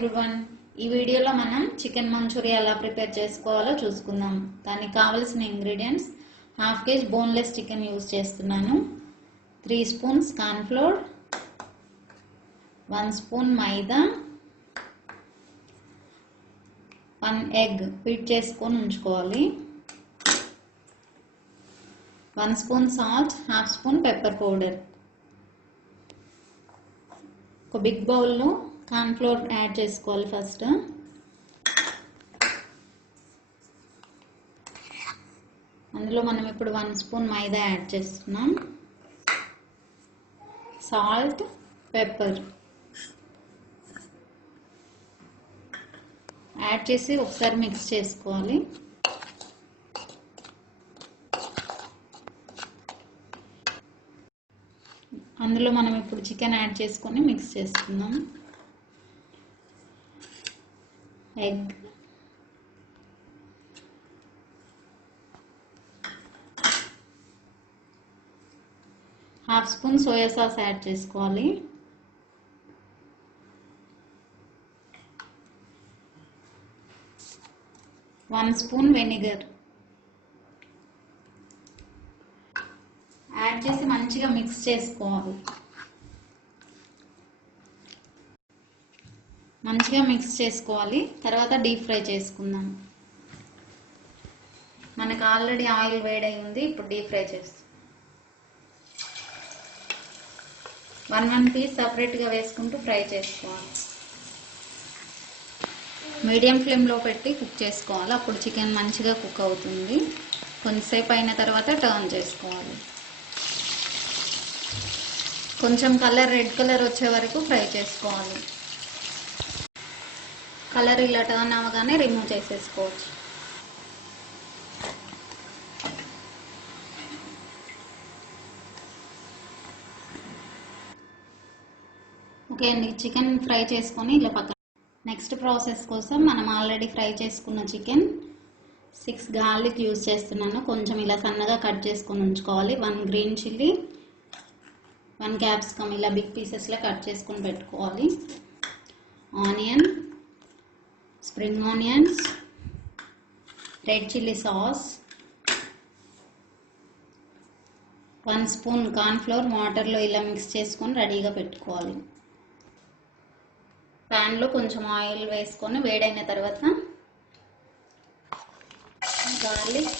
Everyone, ఈ వీడియోలో మనం చికెన్ మంచూరియా ఎలా ప్రిపేర్ చేసుకోవాలో చూసుకుందాం. దానికి కావాల్సిన ingredients: half KG boneless chicken use చేస్తున్నాను, 3 స్పూన్స్ కార్న్ ఫ్లోర్, 1 స్పూన్ మైదా, 1 ఎగ్ బీట్ చేసుకొని ఉంచుకోవాలి, 1 spoon salt, half spoon pepper powder. ఒక బిగ్ బౌల్లో కార్న్ ఫ్లోర్ యాడ్ చేసుకోవాలి. ఫస్ట్ అందులో మనం ఇప్పుడు 1 స్పూన్ మైదా యాడ్ చేస్తున్నాం, సాల్ట్, పెప్పర్ యాడ్ చేసి ఒకసారి మిక్స్ చేసుకోవాలి. అందులో మనం ఇప్పుడు చికెన్ యాడ్ చేసుకొని మిక్స్ చేసుకుందాం. Egg, half spoon soya sauce add చేసుకోవాలి, వన్ స్పూన్ వెనిగర్ యాడ్ చేసి మంచిగా మిక్స్ చేసుకోవాలి. తర్వాత డీప్ ఫ్రై చేసుకుందాం. మనకు ఆల్రెడీ ఆయిల్ వేడై ఉంది. ఇప్పుడు డీప్ ఫ్రై చేస్తాం. 1 పీస్ సపరేట్గా వేసుకుంటూ ఫ్రై చేసుకోవాలి. మీడియం ఫ్లేమ్లో పెట్టి కుక్ చేసుకోవాలి. అప్పుడు చికెన్ మంచిగా కుక్ అవుతుంది. కొంతసేపు అయిన తర్వాత టర్న్ చేసుకోవాలి. కొంచెం రెడ్ కలర్ వచ్చే వరకు ఫ్రై చేసుకోవాలి. కలర్ ఇలా టర్న్ అవ్వగానే రిమూవ్ చేసేసుకోవచ్చు. ఓకే అండి, చికెన్ ఫ్రై చేసుకొని ఇలా పక్కన. నెక్స్ట్ ప్రాసెస్ కోసం మనం ఆల్రెడీ ఫ్రై చేసుకున్న చికెన్, 6 గార్లిక్ యూజ్ చేస్తున్నాను. కొంచెం ఇలా సన్నగా కట్ చేసుకొని ఉంచుకోవాలి. 1 గ్రీన్ చిల్లీ, 1 క్యాప్సికమ్ ఇలా బిగ్ పీసెస్లో కట్ చేసుకొని పెట్టుకోవాలి. Onion, spring onions, red chilli sauce, 1 spoon corn flour వాటర్లో ఇలా మిక్స్ చేసుకొని రెడీగా పెట్టుకోవాలి. ప్యాన్లో కొంచెం ఆయిల్ వేసుకొని వేడైన తర్వాత గార్లిక్,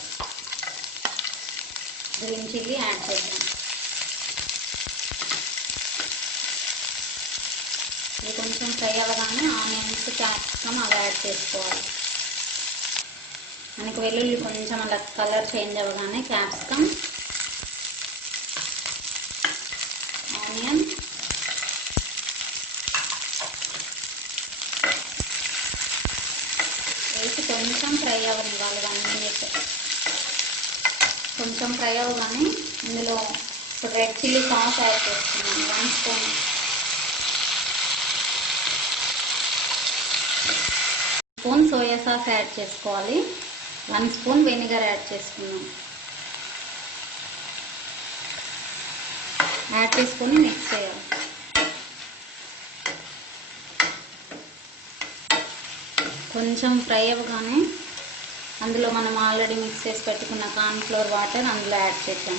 గ్రీన్ చిల్లీ యాడ్ చేద్దాం. ఇది కొంచెం ఫ్రై అవ్వగానే ఆనియన్స్, క్యాప్సికమ్ అలా యాడ్ చేసుకోవాలి. మనకు వెల్లుల్లి కొంచెం అలా కలర్ చేంజ్ అవ్వగానే క్యాప్సికమ్, ఆనియన్, వేసి కొంచెం ఫ్రై అవ్వనివ్వాలి. 1 మినిట్. కొంచెం ఫ్రై అవ్వగానే ఇందులో రెడ్ చిల్లీ సాస్ యాడ్ చేస్తున్నాను. 1 స్పూన్, సోయా సాస్ యాడ్ చేసుకోవాలి. 1 స్పూన్ వెనిగర్ యాడ్ చేసుకున్నాం. యాడ్ చేసుకొని మిక్స్ చేయాలి. కొంచెం ఫ్రై అవ్వగానే అందులో మనం ఆల్రెడీ మిక్స్ చేసి పెట్టుకున్న కార్న్ ఫ్లోర్ వాటర్ అందులో యాడ్ చేద్దాం.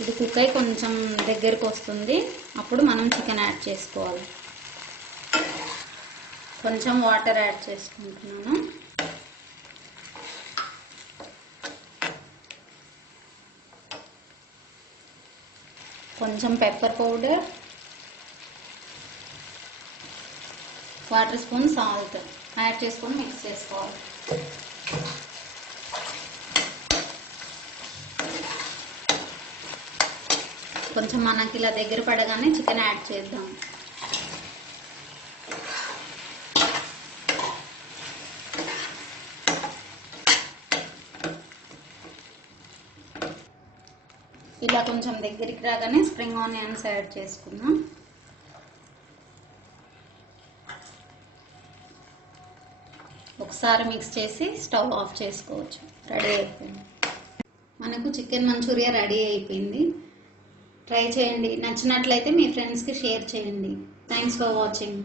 ఇది కుక్ అయి కొంచెం దగ్గరకు వస్తుంది. అప్పుడు మనం చికెన్ యాడ్ చేసుకోవాలి. కొంచెం వాటర్ యాడ్ చేసుకుంటున్నాను. కొంచెం pepper powder, 1 spoon salt add చేసుకొని మిక్స్ చేసుకోవాలి. కొంచెం మనకి ఇలా దగ్గర పడగానే చికెన్ యాడ్ చేద్దాం. ఇలా కొంచెం దగ్గరికి రాగానే స్ప్రింగ్ ఆనియన్స్ యాడ్ చేసుకుందాం. ఒకసారి మిక్స్ చేసి స్టవ్ ఆఫ్ చేసుకోవచ్చు. రెడీ అయిపోయింది. మనకు చికెన్ మంచూరియా రెడీ అయిపోయింది. ట్రై చేయండి. నచ్చినట్లయితే మీ ఫ్రెండ్స్కి షేర్ చేయండి. Thanks for watching.